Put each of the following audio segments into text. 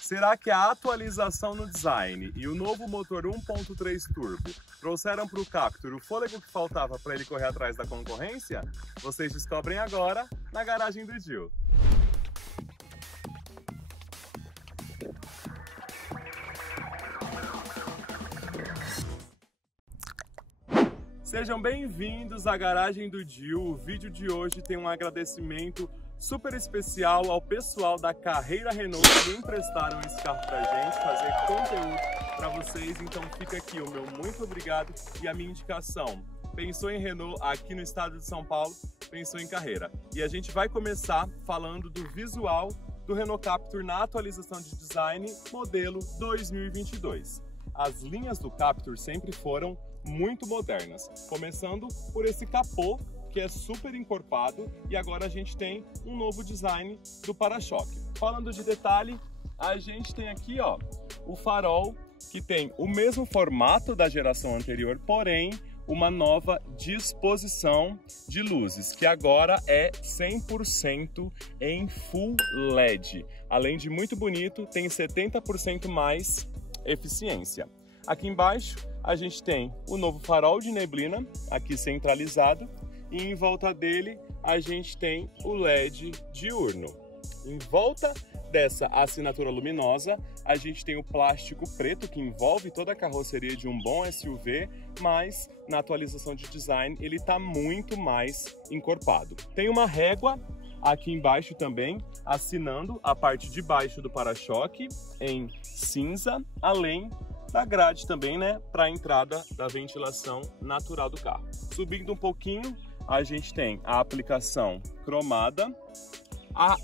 Será que a atualização no design e o novo motor 1.3 turbo trouxeram para o Captur o fôlego que faltava para ele correr atrás da concorrência? Vocês descobrem agora na garagem do Gil. Sejam bem-vindos à garagem do Gil. O vídeo de hoje tem um agradecimento super especial ao pessoal da Carreira Renault que emprestaram esse carro pra gente, fazer conteúdo para vocês. Então fica aqui o meu muito obrigado e a minha indicação. Pensou em Renault aqui no estado de São Paulo, pensou em Carreira. E a gente vai começar falando do visual do Renault Captur na atualização de design modelo 2022. As linhas do Captur sempre foram muito modernas, começando por esse capô que é super encorpado, e agora a gente tem um novo design do para-choque. Falando de detalhe, a gente tem aqui o farol que tem o mesmo formato da geração anterior, porém uma nova disposição de luzes, que agora é 100% em Full LED. Além de muito bonito, tem 70% mais eficiência. Aqui embaixo a gente tem o novo farol de neblina, aqui centralizado, e em volta dele a gente tem o LED diurno. Em volta dessa assinatura luminosa, a gente tem o plástico preto que envolve toda a carroceria de um bom SUV, mas na atualização de design ele está muito mais encorpado. Tem uma régua aqui embaixo também, assinando a parte de baixo do para-choque em cinza, além da grade também, né, para a entrada da ventilação natural do carro. Subindo um pouquinho, a gente tem a aplicação cromada, a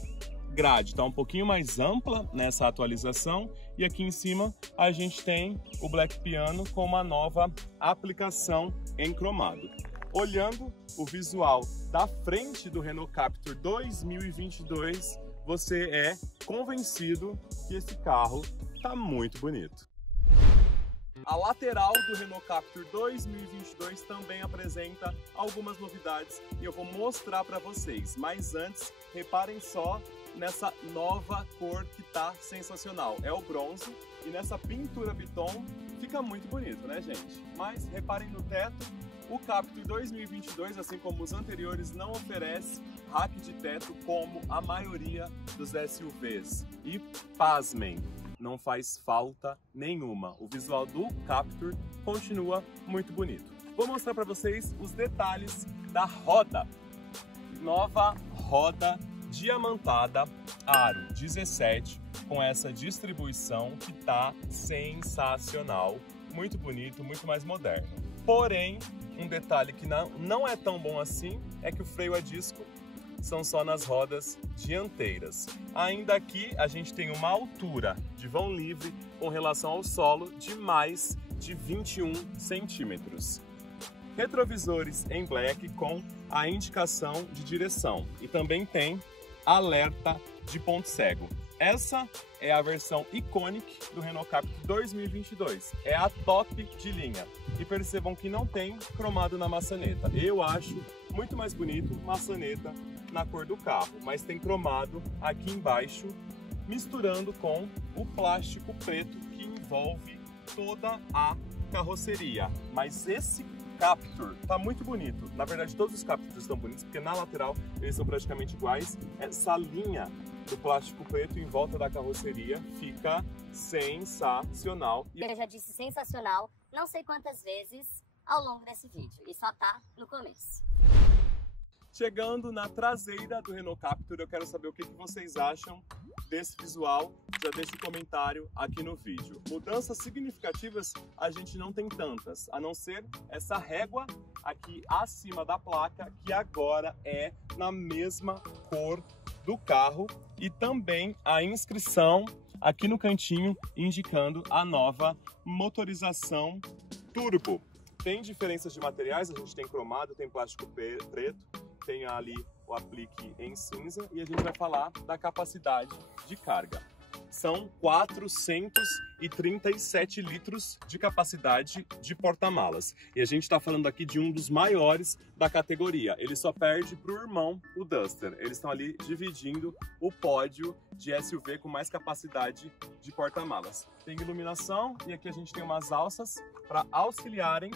grade está um pouquinho mais ampla nessa atualização, e aqui em cima a gente tem o Black Piano com uma nova aplicação em cromado. Olhando o visual da frente do Renault Captur 2022, você é convencido que esse carro está muito bonito. A lateral do Renault Captur 2022 também apresenta algumas novidades e eu vou mostrar para vocês. Mas antes, reparem só nessa nova cor que tá sensacional. É o bronze, e nessa pintura Biton fica muito bonito, né, gente? Mas reparem no teto, o Captur 2022, assim como os anteriores, não oferece rack de teto como a maioria dos SUVs. E pasmem, não faz falta nenhuma. O visual do Captur continua muito bonito. Vou mostrar para vocês os detalhes da roda. Nova roda diamantada aro 17 com essa distribuição que tá sensacional, muito bonito, muito mais moderno. Porém, um detalhe que não é tão bom assim é que o freio a disco são só nas rodas dianteiras. Ainda aqui a gente tem uma altura de vão livre com relação ao solo de mais de 21 centímetros. Retrovisores em black com a indicação de direção, e também tem alerta de ponto cego. Essa é a versão Iconic do Renault Captur 2022. É a top de linha. E percebam que não tem cromado na maçaneta. Eu acho muito mais bonito maçaneta na cor do carro, mas tem cromado aqui embaixo, misturando com o plástico preto que envolve toda a carroceria. Mas esse Captur tá muito bonito. Na verdade, todos os Capturs estão bonitos, porque na lateral eles são praticamente iguais. Essa linha do plástico preto em volta da carroceria fica sensacional. Eu já disse sensacional não sei quantas vezes ao longo desse vídeo, e só tá no começo. Chegando na traseira do Renault Captur, eu quero saber o que vocês acham desse visual. Já deixa um comentário aqui no vídeo. Mudanças significativas a gente não tem tantas, a não ser essa régua aqui acima da placa, que agora é na mesma cor do carro, e também a inscrição aqui no cantinho indicando a nova motorização turbo. Tem diferenças de materiais, a gente tem cromado, tem plástico preto, tem ali o aplique em cinza, e a gente vai falar da capacidade de carga. são 437 litros de capacidade de porta-malas. E a gente está falando aqui de um dos maiores da categoria. Ele só perde para o irmão, o Duster. Eles estão ali dividindo o pódio de SUV com mais capacidade de porta-malas. Tem iluminação e aqui a gente tem umas alças para auxiliarem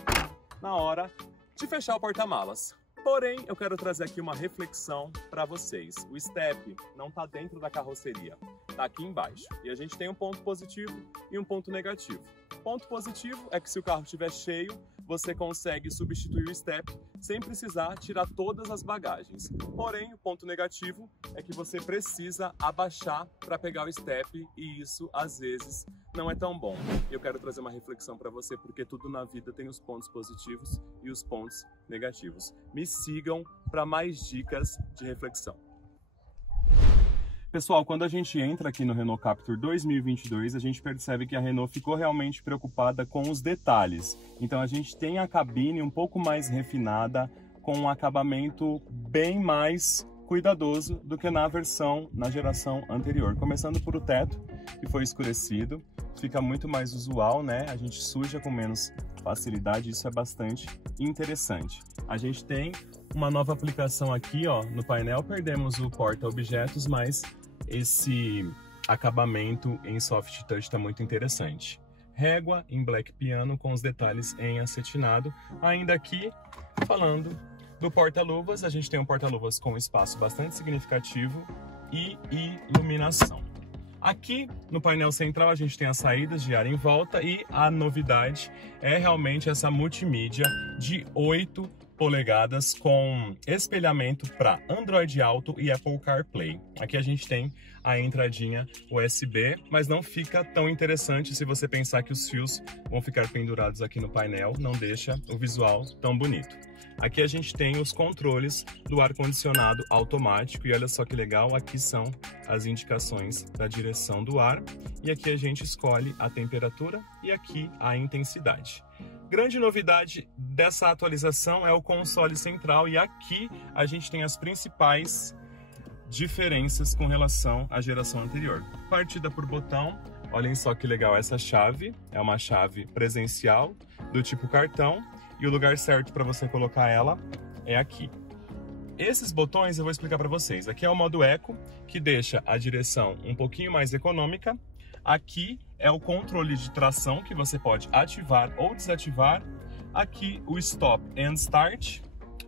na hora de fechar o porta-malas. Porém, eu quero trazer aqui uma reflexão para vocês. O step não está dentro da carroceria, está aqui embaixo. E a gente tem um ponto positivo e um ponto negativo. Ponto positivo é que se o carro estiver cheio, você consegue substituir o step sem precisar tirar todas as bagagens. Porém, o ponto negativo é que você precisa abaixar para pegar o step e isso, às vezes, não é tão bom. Eu quero trazer uma reflexão para você porque tudo na vida tem os pontos positivos e os pontos negativos. Me sigam para mais dicas de reflexão. Pessoal, quando a gente entra aqui no Renault Captur 2022, a gente percebe que a Renault ficou realmente preocupada com os detalhes. Então a gente tem a cabine um pouco mais refinada, com um acabamento bem mais cuidadoso do que na geração anterior. Começando por o teto, que foi escurecido, fica muito mais usual, né? A gente suja com menos facilidade, isso é bastante interessante. A gente tem uma nova aplicação aqui, ó, no painel, perdemos o porta-objetos, mas esse acabamento em soft touch está muito interessante. Régua em black piano com os detalhes em acetinado. Ainda aqui, falando do porta-luvas, a gente tem um porta-luvas com espaço bastante significativo e iluminação. Aqui no painel central a gente tem as saídas de ar em volta e a novidade é realmente essa multimídia de 8 polegadas com espelhamento para Android Auto e Apple CarPlay. Aqui a gente tem a entradinha USB, mas não fica tão interessante se você pensar que os fios vão ficar pendurados aqui no painel, não deixa o visual tão bonito. Aqui a gente tem os controles do ar-condicionado automático e olha só que legal, aqui são as indicações da direção do ar e aqui a gente escolhe a temperatura e aqui a intensidade. Grande novidade dessa atualização é o console central e aqui a gente tem as principais diferenças com relação à geração anterior. Partida por botão, olhem só que legal essa chave, é uma chave presencial do tipo cartão e o lugar certo para você colocar ela é aqui. Esses botões eu vou explicar para vocês. Aqui é o modo Eco, que deixa a direção um pouquinho mais econômica. Aqui é o controle de tração que você pode ativar ou desativar. Aqui o Stop and Start.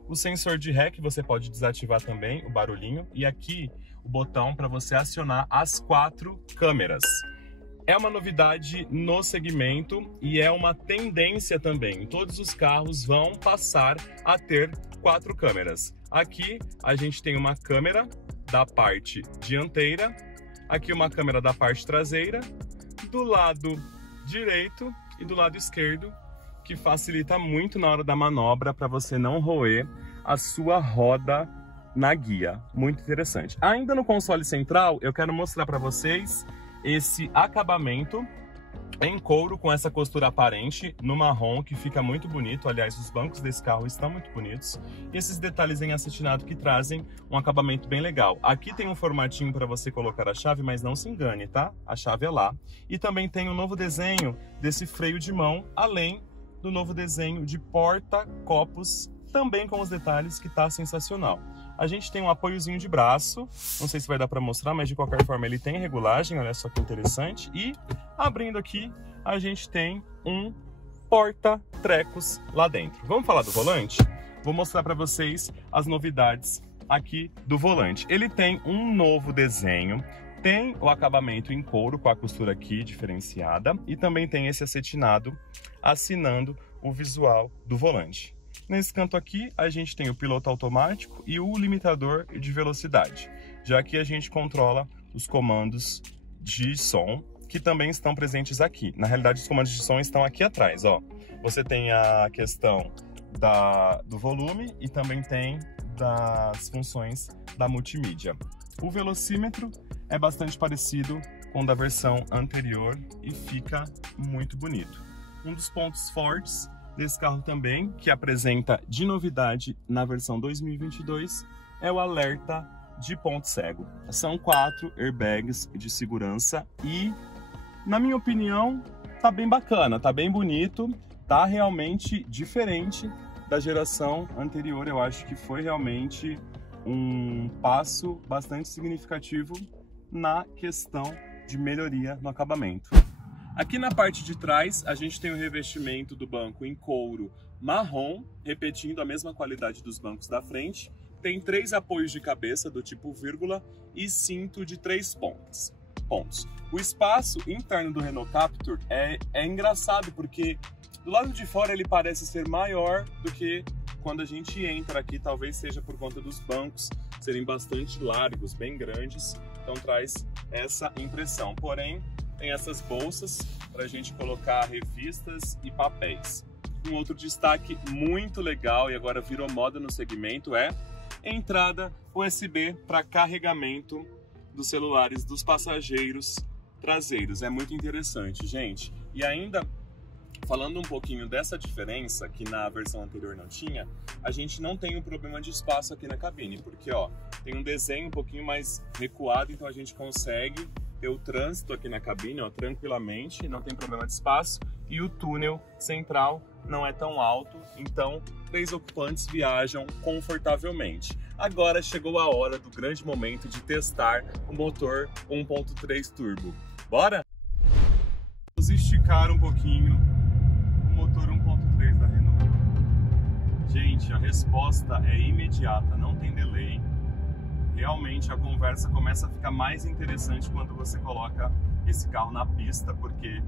O sensor de ré que você pode desativar também, o barulhinho. E aqui o botão para você acionar as 4 câmeras. É uma novidade no segmento e é uma tendência também. Todos os carros vão passar a ter 4 câmeras. Aqui a gente tem uma câmera da parte dianteira. Aqui uma câmera da parte traseira, do lado direito e do lado esquerdo, que facilita muito na hora da manobra para você não roer a sua roda na guia. Muito interessante. Ainda no console central, eu quero mostrar para vocês esse acabamento em couro com essa costura aparente no marrom, que fica muito bonito. Aliás, os bancos desse carro estão muito bonitos. E esses detalhes em acetinado que trazem um acabamento bem legal. Aqui tem um formatinho para você colocar a chave, mas não se engane, tá? A chave é lá. E também tem um novo desenho desse freio de mão, além do novo desenho de porta-copos, também com os detalhes, que tá sensacional. A gente tem um apoiozinho de braço, não sei se vai dar para mostrar, mas de qualquer forma ele tem regulagem, olha só que interessante. E abrindo aqui, a gente tem um porta-trecos lá dentro. Vamos falar do volante? Vou mostrar para vocês as novidades aqui do volante. Ele tem um novo desenho, tem o acabamento em couro com a costura aqui diferenciada e também tem esse acetinado assinando o visual do volante. Nesse canto aqui, a gente tem o piloto automático e o limitador de velocidade. Já que a gente controla os comandos de som, que também estão presentes aqui. Na realidade, os comandos de som estão aqui atrás, ó. Você tem a questão do volume e também tem das funções da multimídia. O velocímetro é bastante parecido com o da versão anterior e fica muito bonito. Um dos pontos fortes desse carro também, que apresenta de novidade na versão 2022, é o alerta de ponto cego. São 4 airbags de segurança e, na minha opinião, tá bem bacana, tá bem bonito, tá realmente diferente da geração anterior. Eu acho que foi realmente um passo bastante significativo na questão de melhoria no acabamento. Aqui na parte de trás, a gente tem o revestimento do banco em couro marrom, repetindo a mesma qualidade dos bancos da frente. Tem 3 apoios de cabeça do tipo vírgula e cinto de 3 pontos. O espaço interno do Renault Captur é engraçado porque do lado de fora ele parece ser maior do que quando a gente entra aqui, talvez seja por conta dos bancos serem bastante largos, bem grandes, então traz essa impressão. Porém, tem essas bolsas para a gente colocar revistas e papéis. Um outro destaque muito legal e agora virou moda no segmento é entrada USB para carregamento dos celulares dos passageiros traseiros. É muito interessante, gente. E ainda, falando um pouquinho dessa diferença, que na versão anterior não tinha, a gente não tem um problema de espaço aqui na cabine, porque ó, tem um desenho um pouquinho mais recuado, então a gente consegue ter o trânsito aqui na cabine, ó, tranquilamente, não tem problema de espaço, e o túnel central não é tão alto, então 3 ocupantes viajam confortavelmente. Agora chegou a hora do grande momento de testar o motor 1.3 turbo. Bora? Vamos esticar um pouquinho o motor 1.3 da Renault. Gente, a resposta é imediata, não tem delay. Realmente a conversa começa a ficar mais interessante quando você coloca esse carro na pista, porque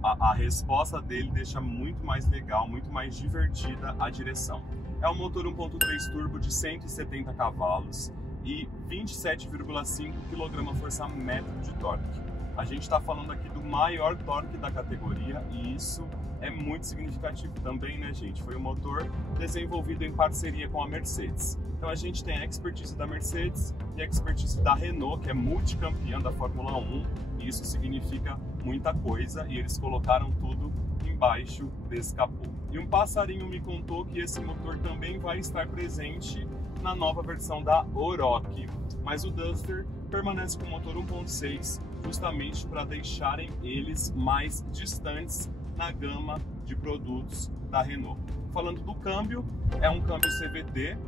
a resposta dele deixa muito mais legal, muito mais divertida a direção. É um motor 1.3 turbo de 170 cavalos e 27,5 kgfm de torque. A gente está falando aqui do maior torque da categoria e isso é muito significativo também, né, gente? Foi um motor desenvolvido em parceria com a Mercedes. Então a gente tem a expertise da Mercedes e a expertise da Renault, que é multicampeã da Fórmula 1, e isso significa muita coisa, e eles colocaram tudo embaixo desse capô. E um passarinho me contou que esse motor também vai estar presente na nova versão da Oroch, mas o Duster permanece com o motor 1.6 justamente para deixarem eles mais distantes na gama de produtos da Renault. Falando do câmbio, é um câmbio CVT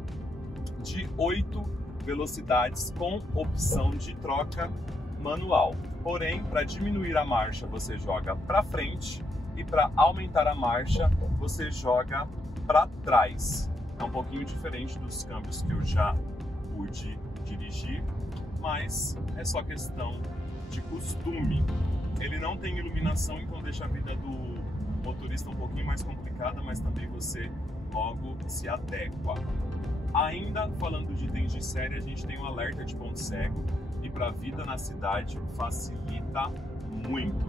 de 8 velocidades com opção de troca manual. Porém, para diminuir a marcha você joga para frente e para aumentar a marcha você joga para trás. É um pouquinho diferente dos câmbios que eu já pude dirigir, mas é só questão de costume. Ele não tem iluminação, então deixa a vida do motorista um pouquinho mais complicada, mas também você logo se adequa. Ainda falando de itens de série, a gente tem um alerta de ponto cego e para a vida na cidade facilita muito.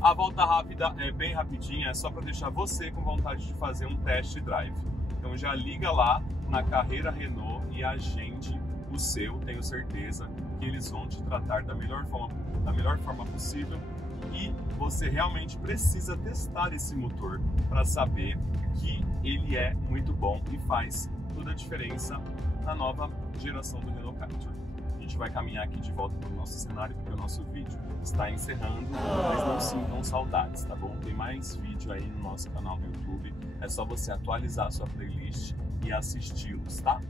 A volta rápida é bem rapidinha, é só para deixar você com vontade de fazer um test drive. Então já liga lá na Carreira Renault e agende o seu, tenho certeza que eles vão te tratar da melhor forma possível e você realmente precisa testar esse motor para saber que ele é muito bom e faz toda a diferença na nova geração do Renault Captur. A gente vai caminhar aqui de volta para o nosso cenário porque o nosso vídeo está encerrando, mas não sintam saudades, tá bom? Tem mais vídeo aí no nosso canal no YouTube, é só você atualizar a sua playlist e assisti-los, tá?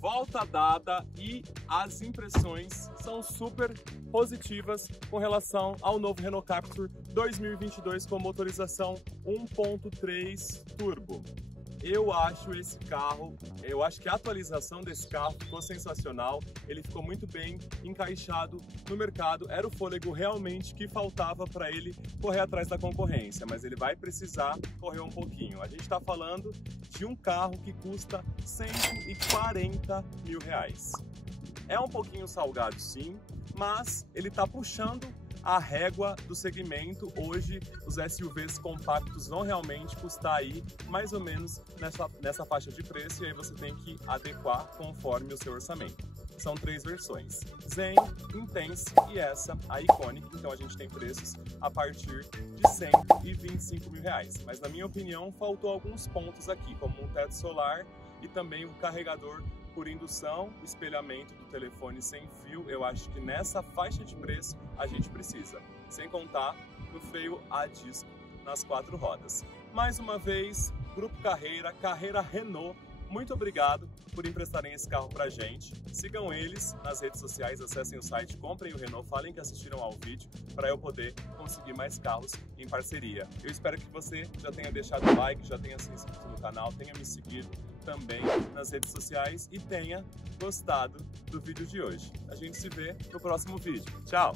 Volta dada e as impressões são super positivas com relação ao novo Renault Captur 2022 com motorização 1.3 turbo. Eu acho que a atualização desse carro ficou sensacional, ele ficou muito bem encaixado no mercado, era o fôlego realmente que faltava para ele correr atrás da concorrência, mas ele vai precisar correr um pouquinho. A gente está falando de um carro que custa R$140 mil. É um pouquinho salgado sim, mas ele está puxando a régua do segmento. Hoje os SUVs compactos vão realmente custar aí mais ou menos nessa faixa de preço e aí você tem que adequar conforme o seu orçamento. são 3 versões: Zen, Intense e essa, a Iconic. Então a gente tem preços a partir de R$125 mil. Mas na minha opinião faltou alguns pontos aqui, como um teto solar e também o carregador por indução, o espelhamento do telefone sem fio. Eu acho que nessa faixa de preço a gente precisa, sem contar no freio a disco nas 4 rodas. Mais uma vez, Grupo Carreira, Carreira Renault, muito obrigado por emprestarem esse carro pra gente. Sigam eles nas redes sociais, acessem o site, comprem o Renault, falem que assistiram ao vídeo para eu poder conseguir mais carros em parceria. Eu espero que você já tenha deixado o like, já tenha se inscrito no canal, tenha me seguido também nas redes sociais e tenha gostado do vídeo de hoje. A gente se vê no próximo vídeo. Tchau!